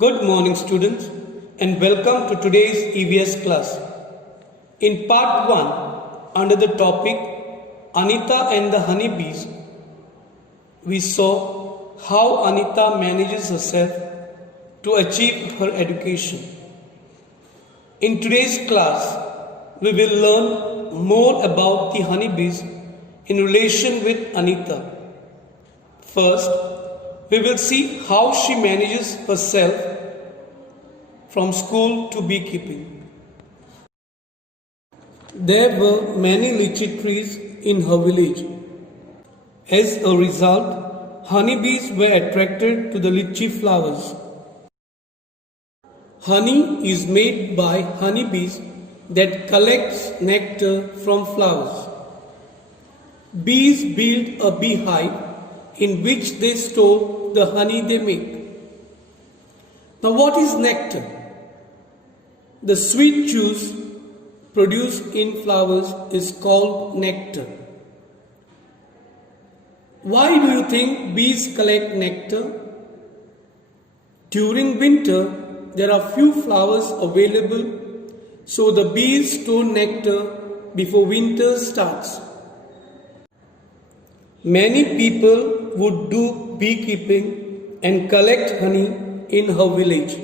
Good morning, students, and welcome to today's EVS class. In part 1, under the topic Anita and the Honeybees, we saw how Anita manages herself to achieve her education. In today's class, we will learn more about the honeybees in relation with Anita. First, we will see how she manages herself from school to beekeeping. There were many lychee trees in her village. As a result, honeybees were attracted to the lychee flowers. Honey is made by honeybees that collects nectar from flowers. Bees build a beehive in which they store the honey they make. Now, what is nectar? The sweet juice produced in flowers is called nectar. Why do you think bees collect nectar? During winter, there are few flowers available, so the bees store nectar before winter starts. Many people would do beekeeping and collect honey in her village.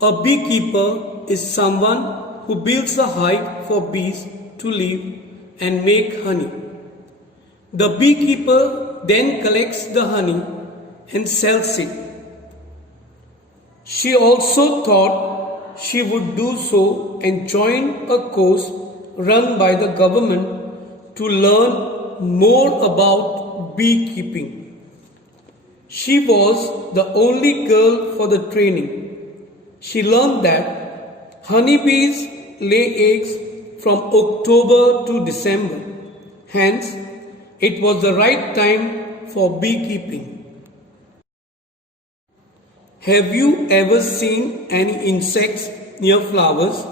A beekeeper is someone who builds a hive for bees to live and make honey. The beekeeper then collects the honey and sells it. She also thought she would do so and join a course run by the government to learn more about beekeeping. She was the only girl for the training. She learned that honeybees lay eggs from October to December. Hence, it was the right time for beekeeping. Have you ever seen any insects near flowers?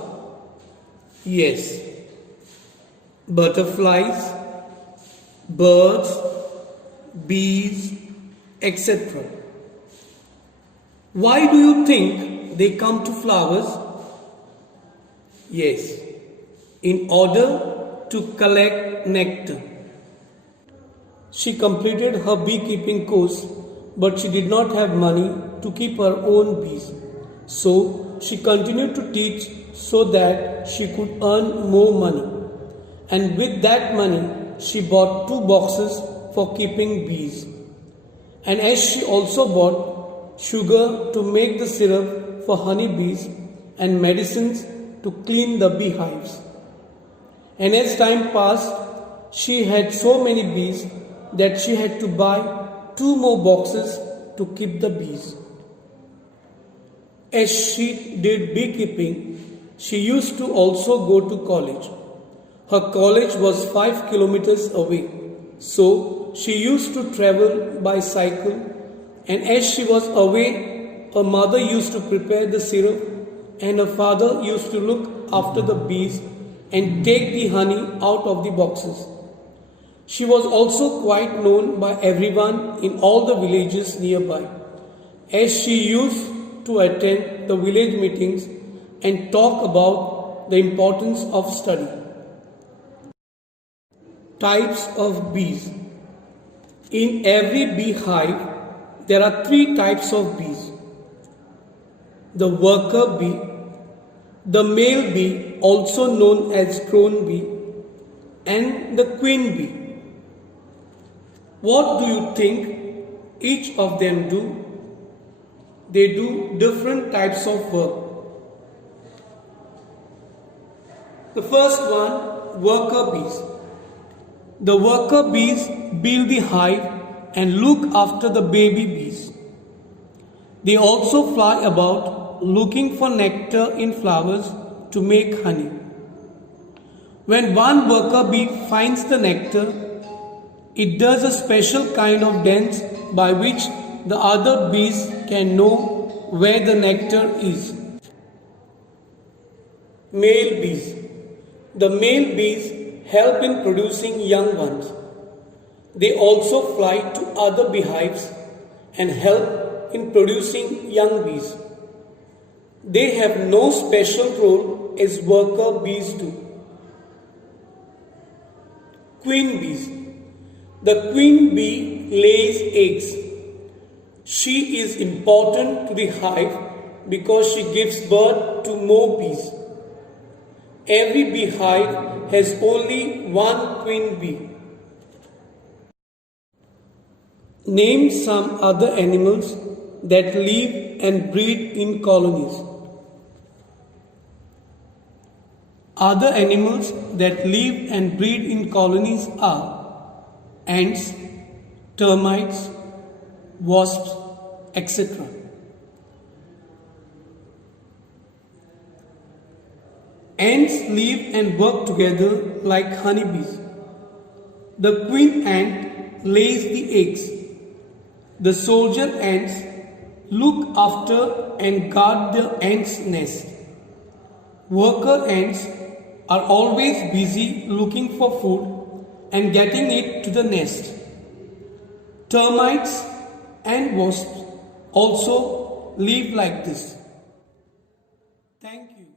Yes. Butterflies, birds, bees, etc. Why do you think they come to flowers? Yes, in order to collect nectar. She completed her beekeeping course, but she did not have money to keep her own bees. So she continued to teach so that she could earn more money. And with that money, she bought 2 boxes for keeping bees. And as she also bought sugar to make the syrup for honeybees and medicines to clean the beehives. And as time passed, she had so many bees that she had to buy 2 more boxes to keep the bees. As she did beekeeping, she used to also go to college. Her college was 5 kilometers away, so she used to travel by cycle, and as she was away, her mother used to prepare the syrup and her father used to look after the bees and take the honey out of the boxes. She was also quite known by everyone in all the villages nearby, as she used to attend the village meetings and talk about the importance of study. Types of bees. In every beehive, there are 3 types of bees. The worker bee, the male bee, also known as drone bee, and the queen bee. What do you think each of them do? They do different types of work. The first one, worker bees. The worker bees build the hive and look after the baby bees. They also fly about looking for nectar in flowers to make honey. When one worker bee finds the nectar, it does a special kind of dance by which the other bees can know where the nectar is. Male bees. The male bees help in producing young ones. They also fly to other beehives and help in producing young bees. They have no special role as worker bees do. Queen bees. The queen bee lays eggs. She is important to the hive because she gives birth to more bees. Every beehive has only one queen bee. Name some other animals that live and breed in colonies. Other animals that live and breed in colonies are ants, termites, wasps, etc. Ants live and work together like honeybees. The queen ant lays the eggs. The soldier ants look after and guard the ant's nest. Worker ants are always busy looking for food and getting it to the nest. Termites and wasps also live like this. Thank you.